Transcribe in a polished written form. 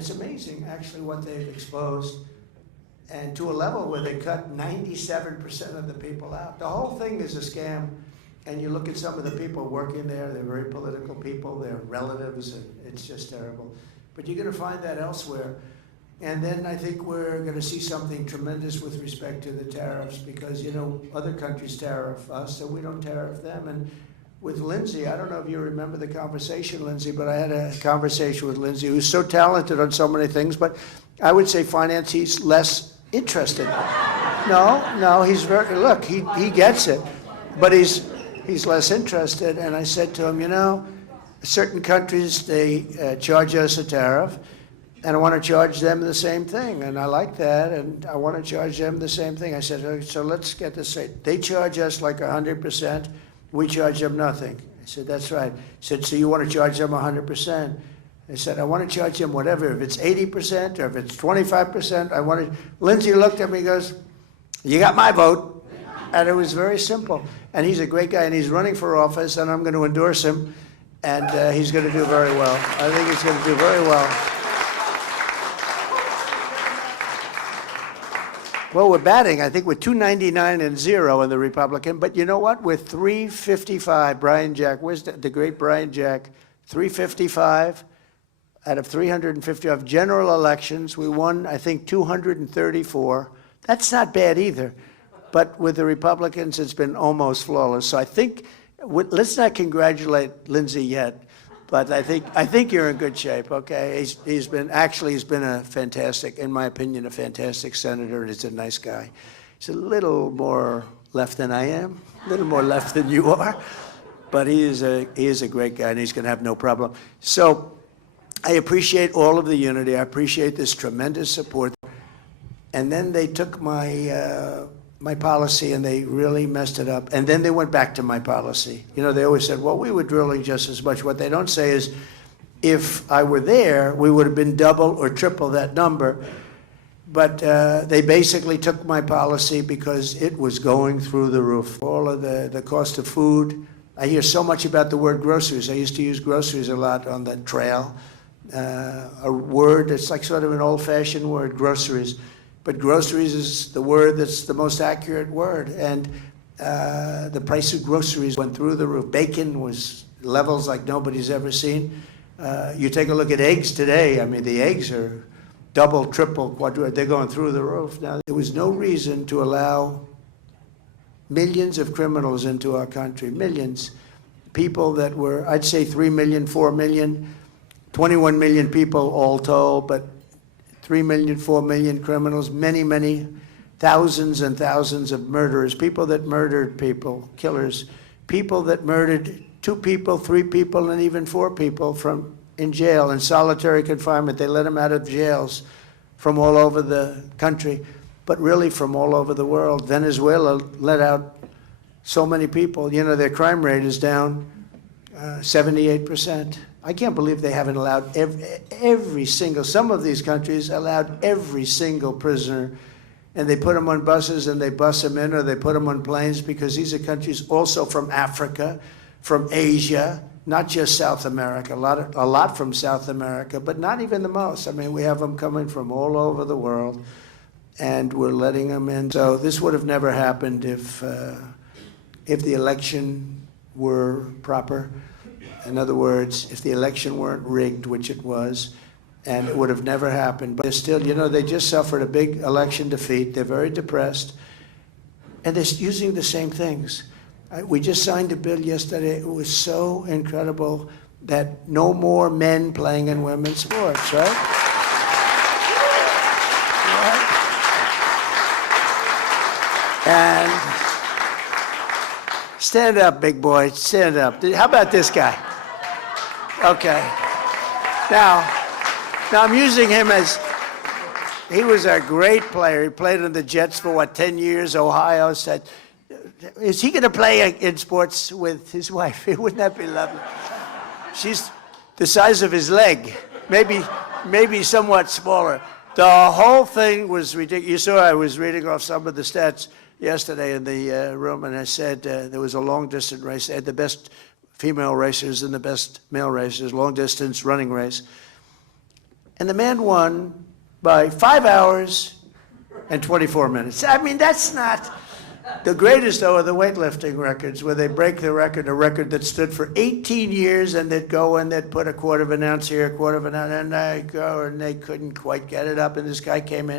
it's amazing, actually, what they've exposed, and to a level where they cut 97% of the people out. The whole thing is a scam, and you look at some of the people working there, they're very political people, they're relatives, and it's just terrible. But you're going to find that elsewhere. And then I think we're going to see something tremendous with respect to the tariffs, because, you know, other countries tariff us, so we don't tariff them. And with Lindsay, I don't know if you remember the conversation, Lindsay, but I had a conversation with Lindsay, who's so talented on so many things, but I would say finance, he's less interested. No, he's very, look, he gets it, but he's less interested. And I said to him, you know, certain countries, they charge us a tariff, and I want to charge them the same thing, and I like that, and I want to charge them the same thing. I said, okay, so let's get this straight. They charge us like 100%, we charge them nothing. I said, that's right. He said, so you want to charge them 100%? I said, I want to charge them whatever. If it's 80% or if it's 25%, I want to. Lindsay looked at me and goes, you got my vote. And it was very simple. And he's a great guy, and he's running for office, and I'm going to endorse him, and he's going to do very well. I think he's going to do very well. Well, we're batting, I think, with 299 and 0 in the Republican. But you know what? With 355, Brian Jack, where's the great Brian Jack? 355 out of 355 general elections. We won, I think, 234. That's not bad either. But with the Republicans, it's been almost flawless. So I think, let's not congratulate Lindsay yet. But I think you're in good shape, okay? He's been a fantastic, in my opinion, a fantastic senator, and he's a nice guy. He's a little more left than I am, a little more left than you are, but he is a great guy, and he's going to have no problem. So I appreciate all of the unity. I appreciate this tremendous support. And then they took my policy, and they really messed it up. And then they went back to my policy. You know, they always said, well, we were drilling just as much. What they don't say is, if I were there, we would have been double or triple that number. But they basically took my policy because it was going through the roof. All of the cost of food. I hear so much about the word groceries. I used to use groceries a lot on the trail. A word, it's like sort of an old-fashioned word, groceries. But groceries is the word that's the most accurate word. And the price of groceries went through the roof. Bacon was levels like nobody's ever seen. You take a look at eggs today. I mean, the eggs are double, triple, quadruple. They're going through the roof. Now, there was no reason to allow millions of criminals into our country. Millions. People that were, I'd say 3 million, 4 million, 21 million people all told, but 3 million, 4 million criminals, many, many thousands and thousands of murderers, people that murdered people, killers, people that murdered 2 people, 3 people, and even 4 people in jail, in solitary confinement. They let them out of jails from all over the country, but really from all over the world. Venezuela let out so many people. You know, their crime rate is down 78%. I can't believe they haven't allowed every single, some of these countries allowed every single prisoner, and they put them on buses and they bus them in, or they put them on planes, because these are countries also from Africa, from Asia, not just South America, a lot from South America, but not even the most. I mean, we have them coming from all over the world, and we're letting them in. So this would have never happened if the election were proper. In other words, if the election weren't rigged, which it was, and it would have never happened. But they're still, you know, they just suffered a big election defeat. They're very depressed, and they're using the same things. We just signed a bill yesterday. It was so incredible that no more men playing in women's sports, right? And stand up, big boy, stand up. How about this guy? Okay. Now I'm using him as, he was a great player. He played on the Jets for, 10 years? Ohio said, is he going to play in sports with his wife? Wouldn't that be lovely? She's the size of his leg, maybe somewhat smaller. The whole thing was ridiculous. You saw I was reading off some of the stats yesterday in the room, and I said there was a long-distance race. They had the best female racers and the best male racers, long-distance running race. and the man won by 5 hours and 24 minutes. I mean, that's not... The greatest, though, are the weightlifting records, where they break the record, a record that stood for 18 years, and they'd go and they'd put a quarter of an ounce here, a quarter of an ounce, and they go, and they couldn't quite get it up, and this guy came in.